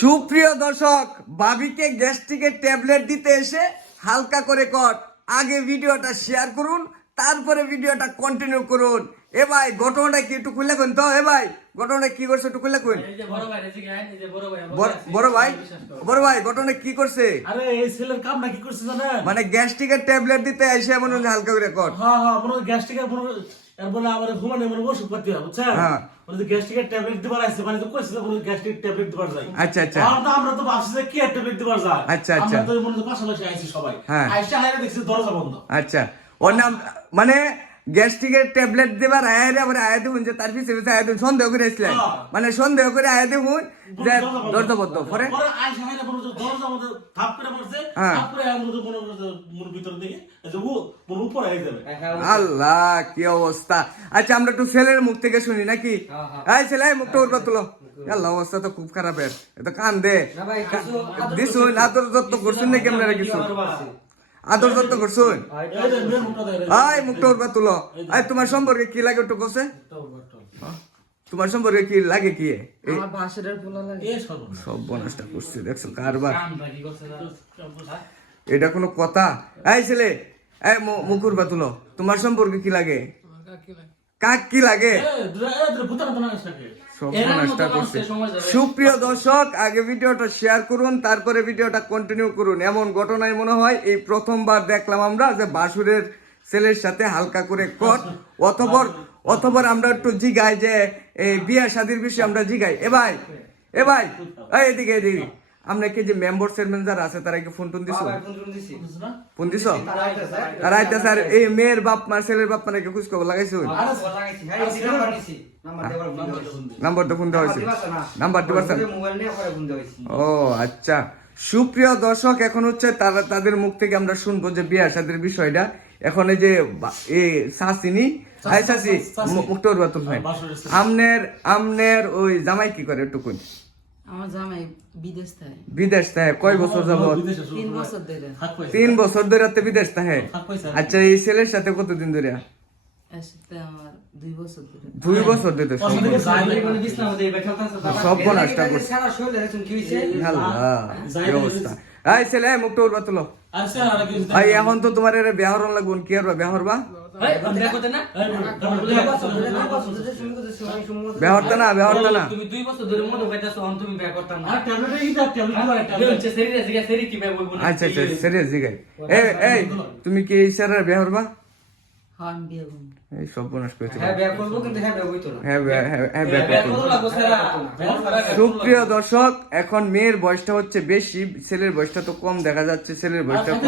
সুপ্রিয় দর্শক, ভাবিকে গ্যাস্ট্রিকের ট্যাবলেট দিতে এসে হালকা করে কট। আগে ভিডিওটা শেয়ার করুন, তারপরে ভিডিওটা কন্টিনিউ করুন। এ ভাই ঘটনাটা কি একটু খুলে কোন তো? এ ভাই ঘটনাটা কি করছে একটু খুলে কোন। বড় ভাই ঘটনা কি করছে? আরে এই ছেলের কামটা কি করছে জানেন? মানে গ্যাস্ট্রিকের ট্যাবলেট দিতে এসে এমন হালকা করে কট। হ্যাঁ হ্যাঁ, পুরো গ্যাস্ট্রিকের পুরো এর বলে আমার ঘুমানে মানে ওষুধ করতে হবে, বুঝছেন? হ্যাঁ। মানে গ্যাস্ট্রিকের ট্যাবলেট দিবার আছে, মানে তো কইছে পুরো গ্যাস্ট্রিক ট্যাবলেট দিবার যাই। আচ্ছা আচ্ছা আমরা তো ভাবছি যে কি ট্যাবলেট দিবার যায়। আচ্ছা, আচ্ছা। আমরা তো মনে তো পাশাপাশি আইছি সবাই। হ্যাঁ। আইসা হাইরে দেখছি দরজা বন্ধ। আচ্ছা, ওর নাম মানে গ্যাস্ট্রিকের ট্যাবলেট দেবার আয়া আবার আয়া দেখুন যে তার পিছে পিছে আয়া দেখুন সন্দেহ করে আসলেন। মানে সন্দেহ করে আয়া দেখুন যে দরজাবদ্ধ পরে পরে আইসা হাইরে পুরো দরজা বন্ধ থাপ করে পড়ছে। হ্যাঁ। থাপ করে আমরা তো মনে ভিতর দিকে যে ও পুরো উপরে আই যাবে। আল্লাহ কি অবস্থা। আচ্ছা আমরা একটু ছেলের মুখ থেকে শুনি নাকি? এই ছেলে মুখটা উঠবা তুলো। আল্লাহ অবস্থা তো খুব খারাপ। এত কান দে দিছুন, আদর যত্ন করছুন নাকি আপনারা কিছু? আদর যত্ন করছুন? এই যে মেয়ে মুখটা দেয়। আয় মুখটা উঠবা তুলো। আয় তোমার সম্পর্কে কি লাগে একটু কছে? তোমার সম্পর্কে কি লাগে কি? আমার বাসের পোলা লাগে। এই সর্বনাশ। সব বনসটা করছে দেখছো কারবার। কামটা কি করছে না? এটা কোনো কথা? এই ছেলে এই মুখ উঠবা তুলো। তোমার সম্পর্কে কি লাগে? কাক কি লাগে? সুপ্রিয় দর্শক, আগে ভিডিওটা শেয়ার করুন, তারপরে ভিডিওটা কন্টিনিউ করুন। এমন ঘটনায় মনে হয় এই প্রথমবার দেখলাম আমরা যে বাসুরের ছেলের সাথে হালকা করে কট। অথবা আমরা একটু জিগাই যে এই বিয়া শাদীর বিষয়ে আমরা জিগাই। এ ভাই এদিকে আমরা কি যে মেম্বার চেয়ারম্যান যারা আছে তারা কি ফোন দিছো? ফোন দিছো? আর আইতা স্যার এই মেয়ের বাপ মা ছেলের বাপ মানে কি খুশ খবর লাগাইছো? নাম্বারটা ফোন দেওয়া হয়েছে? নাম্বার দিবাছেন? ও আচ্ছা। সুপ্রিয় দর্শক, এখন হচ্ছে তাদের মুখ থেকে আমরা শুনবো যে বিয়া শাদীর বিষয়টা। এখন এই যে শাসিনী শাসি মুক্ত আমনের ওই জামাই কি করে একটু কই? আমার জামাই বিদেশ থাকে কয় বছর যাবত? 3 বছর ধরে। 3 বছর ধরে বিদেশ থাকে। আচ্ছা, এই ছেলের সাথে কতদিন ধরে? আমার 2 বছর ধরে। 2 বছর ধরে সব নষ্ট করছে। আল্লাহ কি অবস্থা। এই ছেলে মুখটা উঠবা তুলো। ভাই এখন তো তোমার এর বিয়াহরণ লাগবে, কি আর বিয়াহরবা? বিয়াহরতা না তুমি 2 বছর ধরে মনে হইতাছো তুমি বিয়া করতাম না। আচ্ছা আচ্ছা সিরিয়াস জিগাই। এই তুমি কি এই স্যারের বিয়াহরবা? হ্যাঁ আমি বিয়ে করব। এই সব বনস কইছো। হ্যাঁ বিয়া করব, কিন্তু হ্যাঁ বিয়া হইতো না। হ্যাঁ বিয়া করব। সুপ্রিয় দর্শক, এখন মেয়ের বয়সটা হচ্ছে বেশি, ছেলের বয়সটা তো কম দেখা যাচ্ছে। ছেলের বয়সটা কম।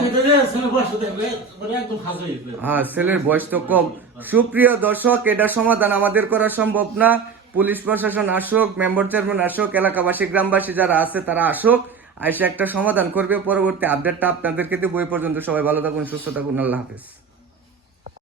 হ্যাঁ ছেলের বয়স তো কম। সুপ্রিয় দর্শক, এটা সমাধান আমাদের করা সম্ভব না। পুলিশ প্রশাসন আসুক, মেম্বার চেয়ারম্যান আসুক, এলাকাবাসী গ্রামবাসী যারা আছে তারা আসুক, আইসা একটা সমাধান করবে। পরবর্তী আপডেটটা আপনাদেরকে দেব। ওই পর্যন্ত সবাই ভালো থাকুন, সুস্থ থাকুন, আল্লাহ হাফেজ।